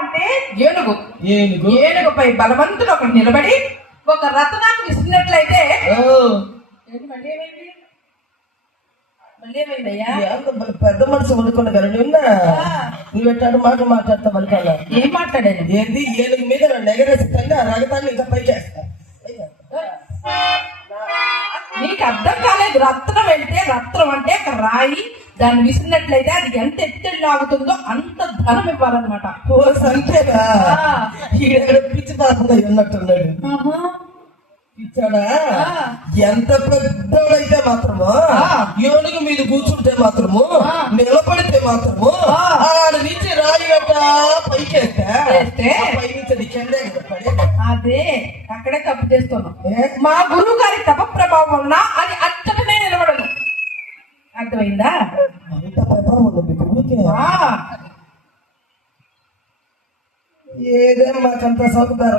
అంటే ఏనుగు ఏనుగుపై బలవంతుడు ఒకడు నిలబడి ఒక రత్నాన్ని విసిరినట్లయితే పెద్ద మనసు వండుకున్నా నువ్వు పెట్టాడు మాట మాట్లాడతా మనకన్నా ఏం మాట్లాడాను ఏంది ఏనుగు మీద నెగరేసి తల్లి ఆ రగతాన్ని ఇంకా పైకేస్తా. నీకు అర్థం కాలేదు. రత్నం వెళ్తే రత్నం అంటే ఒక రాయి, దాన్ని విసిరినట్లయితే అది ఎంత ఎత్తెళ్ళు ఆగుతుందో అంత ధనం ఇవ్వాలన్నమాట. ఓ సంతేనా పిచ్చి తాకుండా ఉన్నట్టున్నాడు. ఇచ్చాడా ఎంత పెద్దోడైతే మాత్రము ఏనుగు మీద కూర్చుంటే మాత్రము నిలబడితే మాత్రము ఆడ నుంచి రాయి గట్ట పైకేస్తే పై నుంచి కిందే అదే అక్కడే తప్పు చేస్తున్నాం. మా గురువు గారి తప ప్రభావం వలన అది అచ్చటనే నిలబడదు. అర్థమైందా? అంత ప్రభావం ఉంది గురువుకి. ఏదో మాకంత సౌకర్యం